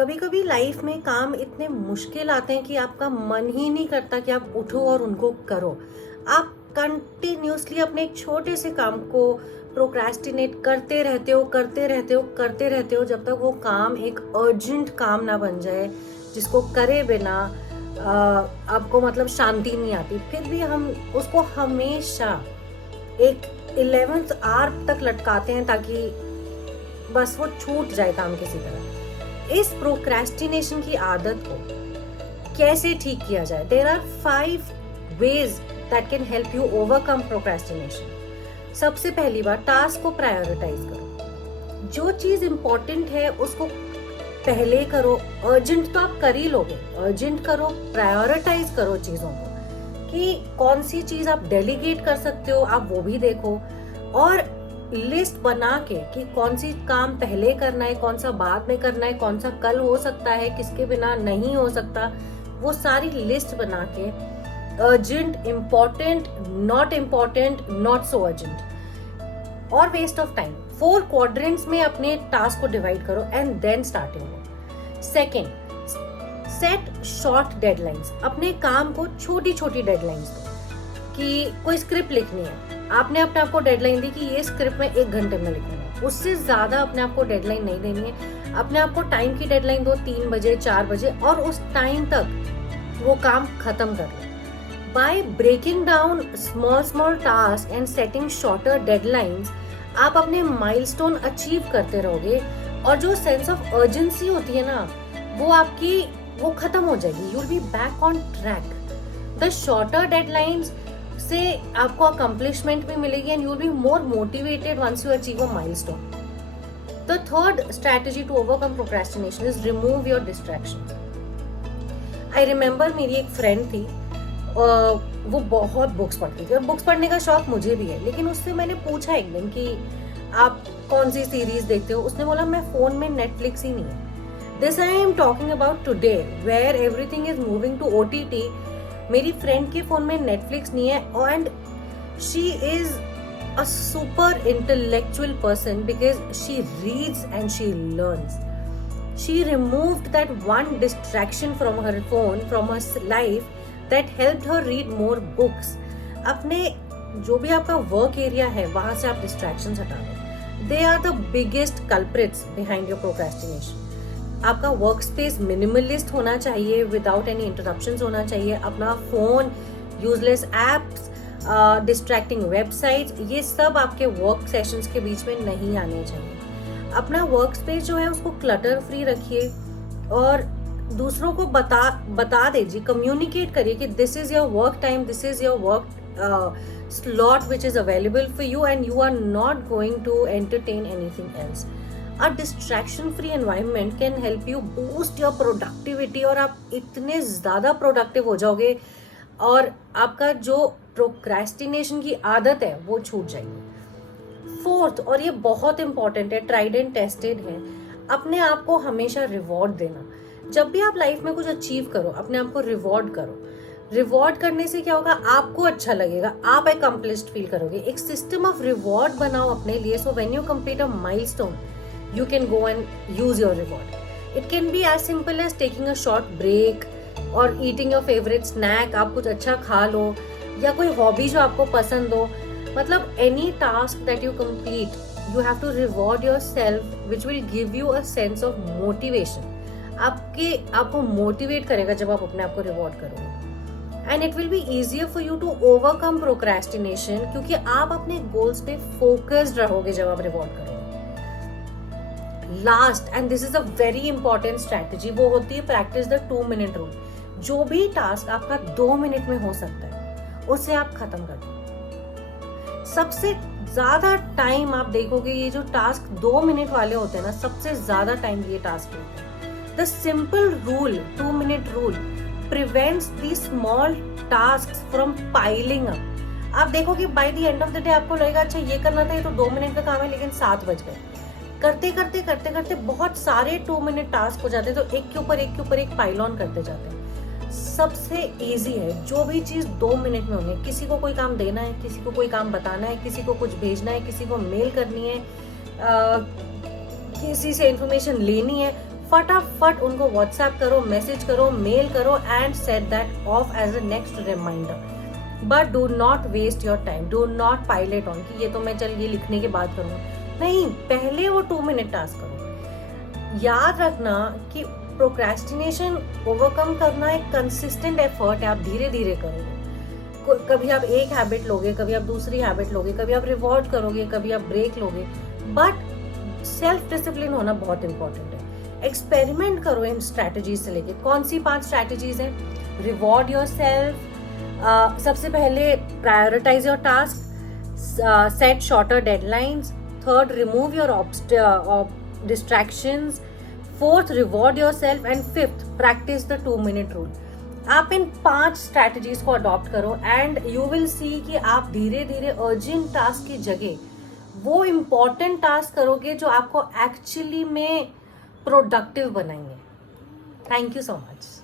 कभी कभी लाइफ में काम इतने मुश्किल आते हैं कि आपका मन ही नहीं करता कि आप उठो और उनको करो। आप कंटिन्यूसली अपने एक छोटे से काम को प्रोक्रेस्टिनेट करते रहते हो जब तक वो काम एक अर्जेंट काम ना बन जाए जिसको करे बिना आपको मतलब शांति नहीं आती। फिर भी हम उसको हमेशा एक 11th आवर तक लटकाते हैं ताकि बस वो छूट जाए काम किसी तरह। इस प्रोक्रेस्टिनेशन की आदत को कैसे ठीक किया जाए? There are 5 ways that can help you overcome procrastination. सबसे पहली बात, टास्क को प्रायोरिटाइज करो। जो चीज इंपॉर्टेंट है उसको पहले करो। अर्जेंट तो आप कर ही लोगे, अर्जेंट करो, प्रायोरिटाइज करो चीजों को कि कौन सी चीज आप डेलीगेट कर सकते हो, आप वो भी देखो। और लिस्ट बना के कि कौन सी काम पहले करना है, कौन सा बाद में करना है, कौन सा कल हो सकता है, किसके बिना नहीं हो सकता, वो सारी लिस्ट बना के urgent, important, not so urgent और वेस्ट ऑफ टाइम 4 क्वाड्रेंट्स में अपने टास्क को डिवाइड करो and then starting. Second, set short deadlines. अपने काम को छोटी छोटी डेडलाइंस दो कि कोई स्क्रिप्ट लिखनी है, आपने अपने आप को डेडलाइन दी कि ये स्क्रिप्ट में 1 घंटे में लिखूंगा। उससे ज्यादा अपने आप को डेडलाइन नहीं देनी है। अपने आप को टाइम की डेडलाइन दो, 3 बजे 4 बजे, और उस टाइम तक वो काम खत्म कर लो। By breaking down small task and setting shorter deadlines आप अपने माइलस्टोन अचीव करते रहोगे और जो सेंस ऑफ अर्जेंसी होती है ना वो खत्म हो जाएगी। You will be back on track. The shorter deadlines से आपको अकम्प्लिशमेंट भी मिलेगी and you will be more motivated once you achieve a milestone. The third strategy to overcome procrastination is remove your distractions. I remember मेरी एक friend थी, वो बहुत books पढ़ती थी और बुक्स पढ़ने का शौक मुझे भी है, लेकिन उससे मैंने पूछा एक दिन कि आप कौन सी सीरीज देखते हो। उसने बोला मैं फोन में नेटफ्लिक्स ही नहीं है। This I am talking about today where everything is moving to OTT। मेरी फ्रेंड के फोन में नेटफ्लिक्स नहीं है and she is a super intellectual person because she reads and she learns. She removed that one distraction from her phone, from her life, that helped her read more books. अपने जो भी आपका work area है वहां से आप distractions हटा दो। They are the biggest culprits behind your procrastination. आपका वर्क स्पेस मिनिमलिस्ट होना चाहिए, विदाउट एनी इंटरप्शंस होना चाहिए। अपना phone, useless apps, distracting websites, ये सब आपके वर्क सेशंस के बीच में नहीं आने चाहिए। अपना वर्क स्पेस जो है उसको क्लटर फ्री रखिए और दूसरों को बता दीजिए, कम्युनिकेट करिए कि this is your work time, this is your work slot which is available for you and you are not going to entertain anything else. A distraction free environment can help you boost your productivity और आप इतने ज्यादा productive हो जाओगे और आपका जो procrastination की आदत है वो छूट जाएगी। फोर्थ, और ये बहुत इंपॉर्टेंट है, ट्राइड एंड टेस्टेड है, अपने आप को हमेशा रिवॉर्ड देना। जब भी आप लाइफ में कुछ अचीव करो अपने आप को रिवॉर्ड करो। रिवॉर्ड करने से क्या होगा, आपको अच्छा लगेगा, आप अकम्प्लिश्ड फील करोगे। एक सिस्टम ऑफ रिवॉर्ड बनाओ अपने लिए, so when you complete a milestone you can go and use your reward. It can be as simple as taking a short break और ईटिंग योर फेवरेट स्नैक। आप कुछ अच्छा खा लो या कोई हॉबी जो आपको पसंद हो। मतलब any task that you complete you have to reward yourself which will give you a sense of motivation. आपको मोटिवेट करेगा जब आप अपने आप को रिवॉर्ड करोगे and it will be easier for you to overcome procrastination क्योंकि आप अपने गोल्स पे फोकस्ड रहोगे जब आप रिवॉर्ड करोगे। Last and this is a very important strategy, वो होती है प्रैक्टिस द 2-minute रूल। जो भी टास्क आपका 2 मिनट में हो सकता है उसे आप खत्म कर दो। सबसे ज्यादा टाइम आप देखोगे ये जो टास्क 2 मिनट वाले होते हैं ना, सबसे ज्यादा टाइम ये टास्क लेते हैं। The simple rule, 2-minute rule, prevents the small task from piling up. आप देखोगे by the end of the day आपको लगेगा अच्छा ये करना था, ये तो 2 मिनट का काम है, लेकिन 7 बज गए। करते करते बहुत सारे 2-minute टास्क हो जाते हैं, तो एक के ऊपर एक पाइल ऑन करते जाते हैं। सबसे इजी है, जो भी चीज 2 मिनट में होनी है। किसी को कोई काम देना है, किसी को कोई काम बताना है, किसी को कुछ भेजना है, किसी को मेल करनी है, किसी से इंफॉर्मेशन लेनी है, फटाफट उनको व्हाट्सएप करो, मैसेज करो, मेल करो and set that off as a next reminder. But do not waste your time, do not pile it on कि ये तो मैं चल ये लिखने के बाद करूँगा. नहीं, पहले वो 2 मिनट टास्क करो. याद रखना कि प्रोक्रेस्टिनेशन ओवरकम करना एक कंसिस्टेंट एफर्ट है. आप धीरे धीरे करोगे. कभी आप एक हैबिट लोगे, कभी आप दूसरी हैबिट लोगे, कभी आप रिवॉर्ड करोगे, कभी आप ब्रेक लोगे. बट सेल्फ डिसिप्लिन होना बहुत इंपॉर्टेंट है. एक्सपेरिमेंट करो इन स्ट्रैटेजीज से लेके. कौन सी 5 स्ट्रैटेजीज हैं? Reward yourself. सबसे पहले prioritise your task, set shorter deadlines. Third, remove your distractions. Fourth, reward yourself. And fifth, practice the 2 minute rule. आप इन 5 स्ट्रैटेजीज को अडॉप्ट करो एंड यू विल सी कि आप धीरे धीरे अर्जेंट टास्क की जगह वो इम्पोर्टेंट टास्क करोगे जो आपको एक्चुअली में प्रोडक्टिव बनाएंगे. Thank you so much.